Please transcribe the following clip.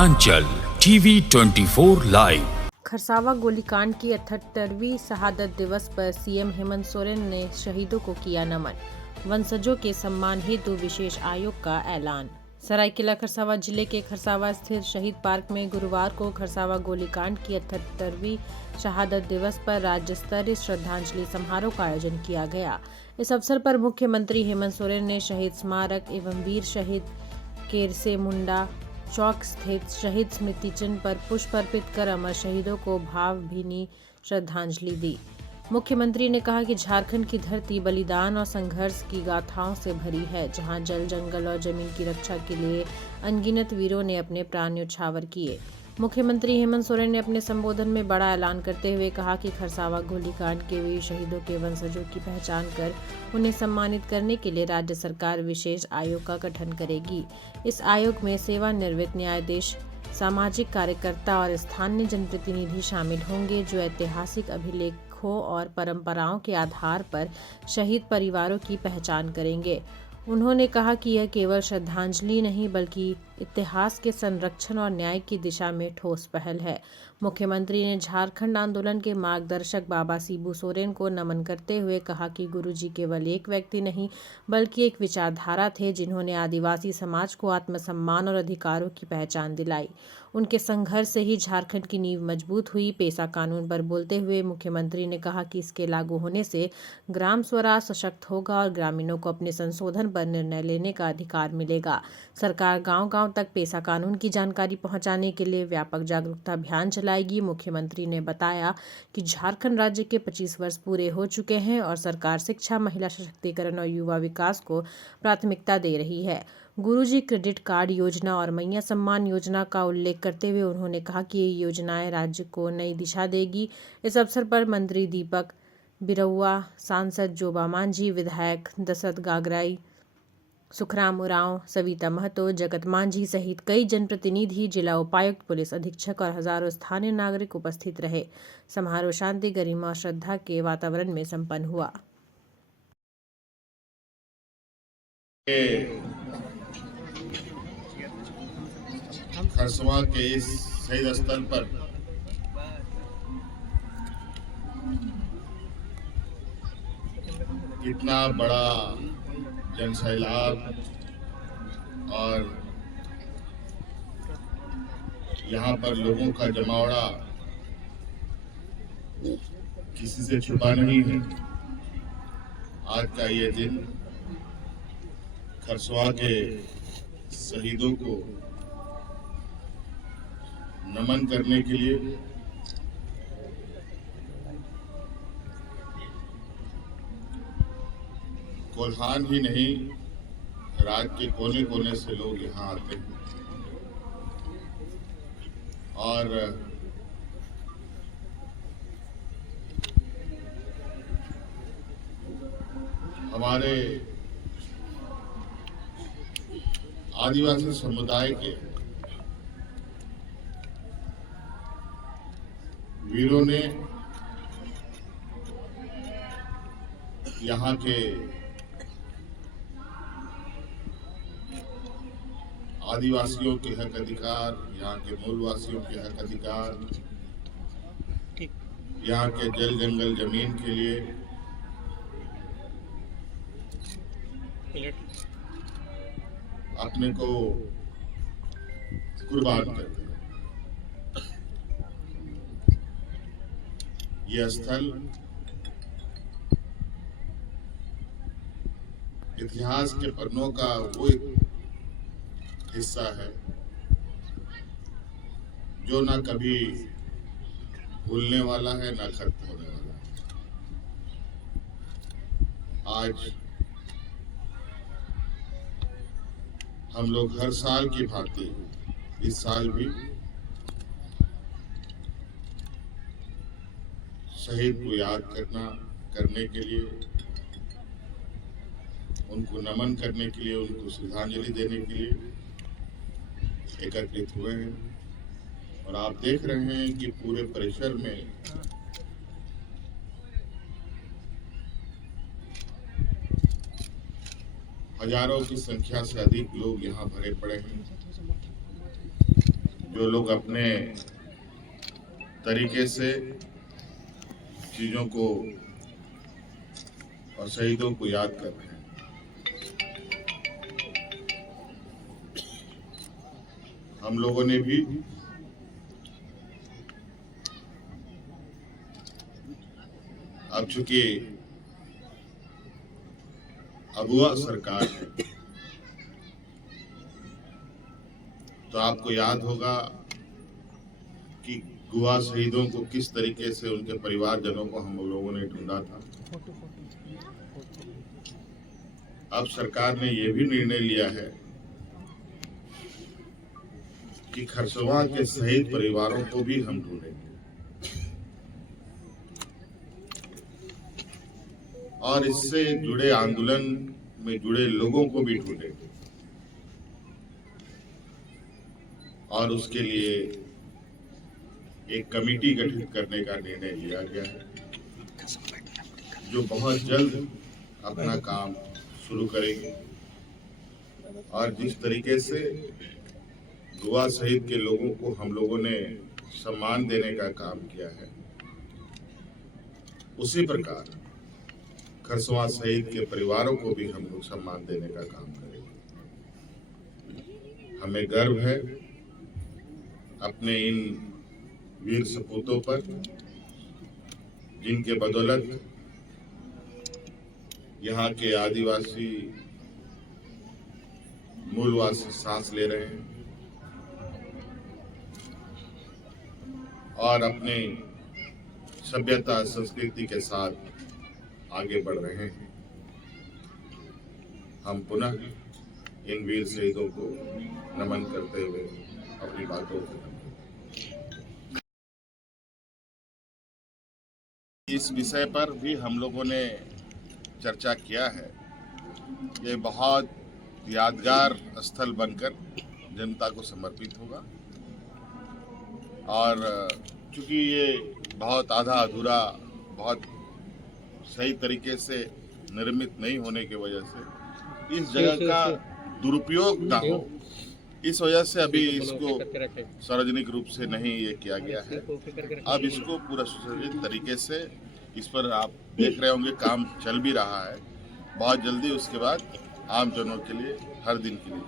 Uttaranchal TV 24 live. Kharsawan गोलीकांड की 78वीं शहादत दिवस पर सीएम हेमंत सोरेन ने शहीदों को किया नमन। वंशजों के सम्मान हेतु विशेष आयोग का ऐलान। सरायकेला खरसावा जिले के खरसावा स्थित शहीद पार्क में गुरुवार को खरसावा गोलीकांड की 78वीं शहादत दिवस पर राज्य स्तरीय श्रद्धांजलि समारोह का आयोजन किया गया। इस अवसर पर मुख्यमंत्री हेमंत सोरेन ने शहीद स्मारक एवं वीर शहीद केरसे मुंडा चौक स्थित शहीद स्मृति चिन्ह पर पुष्प अर्पित कर अमर शहीदों को भावभीनी श्रद्धांजलि दी। मुख्यमंत्री ने कहा कि झारखंड की धरती बलिदान और संघर्ष की गाथाओं से भरी है, जहां जल, जंगल और जमीन की रक्षा के लिए अनगिनत वीरों ने अपने प्राण न्यौछावर किए। मुख्यमंत्री हेमंत सोरेन ने अपने संबोधन में बड़ा ऐलान करते हुए कहा कि खरसावा गोलीकांड के वीर शहीदों के वंशजों की पहचान कर उन्हें सम्मानित करने के लिए राज्य सरकार विशेष आयोग का गठन करेगी। इस आयोग में सेवानिवृत्त न्यायाधीश, सामाजिक कार्यकर्ता और स्थानीय जनप्रतिनिधि शामिल होंगे, जो ऐतिहासिक अभिलेखों और परंपराओं के आधार पर शहीद परिवारों की पहचान करेंगे। उन्होंने कहा कि यह केवल श्रद्धांजलि नहीं बल्कि इतिहास के संरक्षण और न्याय की दिशा में ठोस पहल है। मुख्यमंत्री ने झारखंड आंदोलन के मार्गदर्शक बाबा शिबू सोरेन को नमन करते हुए कहा कि गुरुजी केवल एक व्यक्ति नहीं बल्कि एक विचारधारा थे, जिन्होंने आदिवासी समाज को आत्मसम्मान और अधिकारों की पहचान दिलाई। उनके संघर्ष से ही झारखंड की नींव मजबूत हुई। पेशा कानून पर बोलते हुए मुख्यमंत्री ने कहा कि इसके लागू होने से ग्राम स्वराज सशक्त होगा और ग्रामीणों को अपने संशोधन पर निर्णय लेने का अधिकार मिलेगा। सरकार गांव-गांव तक पेशा कानून की जानकारी पहुंचाने के लिए व्यापक जागरूकता अभियान चलाएगी। मुख्यमंत्री ने बताया कि झारखंड राज्य के 25 वर्ष पूरे हो चुके हैं और सरकार शिक्षा, महिला सशक्तिकरण और युवा विकास को प्राथमिकता दे रही है। गुरुजी क्रेडिट कार्ड योजना और मैया सम्मान योजना का उल्लेख करते हुए उन्होंने कहा कि ये योजनाएं राज्य को नई दिशा देगी। इस अवसर पर मंत्री दीपक बिरुआ, सांसद जोबा मांझी, विधायक दशरथ गागराई, सुखराम उरांव, सविता महतो, जगत मांझी सहित कई जनप्रतिनिधि, जिला उपायुक्त, पुलिस अधीक्षक और हजारों स्थानीय नागरिक उपस्थित रहे। समारोह शांति, गरिमा और श्रद्धा के वातावरण में संपन्न हुआ। खरसवा के इस शहीद स्थल पर इतना बड़ा जनसैलाब और यहाँ पर लोगों का जमावड़ा किसी से छुपा नहीं है। आज का ये दिन खरसवा के शहीदों को नमन करने के लिए कोल्हान ही नहीं, राज्य के कोने कोने से लोग यहाँ आते हैं और हमारे आदिवासी समुदाय के वीरों ने यहाँ के आदिवासियों के हक अधिकार, यहाँ के मूलवासियों के हक अधिकार, यहाँ के जल, जंगल, जमीन के लिए अपने को कुर्बान कर दिया। यह स्थल इतिहास के पन्नों का वो हिस्सा है जो ना कभी भूलने वाला है, ना खत्म होने वाला है। आज हम लोग हर साल की भांति इस साल भी शहीद को याद करने के लिए, उनको नमन करने के लिए, उनको श्रद्धांजलि देने के लिए एकत्रित हुए हैं। और आप देख रहे हैं कि पूरे परिसर में हजारों की संख्या से अधिक लोग यहाँ भरे पड़े हैं, जो लोग अपने तरीके से चीज़ों को और शहीदों को याद कर रहे हैं। हम लोगों ने भी अब चूंकि अगुआ सरकार है तो आपको याद होगा कि गोवा शहीदों को किस तरीके से उनके परिवारजनों को हम लोगों ने ढूंढा था। अब सरकार ने यह भी निर्णय लिया है कि खरसवां के शहीद परिवारों को भी हम ढूंढेंगे और इससे जुड़े आंदोलन में जुड़े लोगों को भी ढूंढेंगे और उसके लिए एक कमेटी गठित करने का निर्णय लिया गया है जो बहुत जल्द अपना काम शुरू करेंगे और जिस तरीके से गोवा शहीद के लोगों को हम लोगों ने सम्मान देने का काम किया है उसी प्रकार खरसवां शहीद के परिवारों को भी हम लोग सम्मान देने का काम करेंगे। हमें गर्व है अपने इन वीर सपूतों पर जिनके बदौलत यहाँ के आदिवासी मूलवासी सांस ले रहे हैं और अपने सभ्यता संस्कृति के साथ आगे बढ़ रहे हैं। हम पुनः इन वीर शहीदों को नमन करते हुए अपनी बातों को इस विषय पर भी हम लोगों ने चर्चा किया है। ये बहुत यादगार स्थल बनकर जनता को समर्पित होगा और चूंकि ये बहुत आधा अधूरा बहुत सही तरीके से निर्मित नहीं होने की वजह से इस जगह का दुरुपयोग ना हो, इस वजह से अभी इसको सार्वजनिक रूप से नहीं ये किया गया है। अब इसको पूरा सुसज्जित तरीके से इस पर आप देख रहे होंगे काम चल भी रहा है। बहुत जल्दी उसके बाद आम जनों के लिए हर दिन के लिए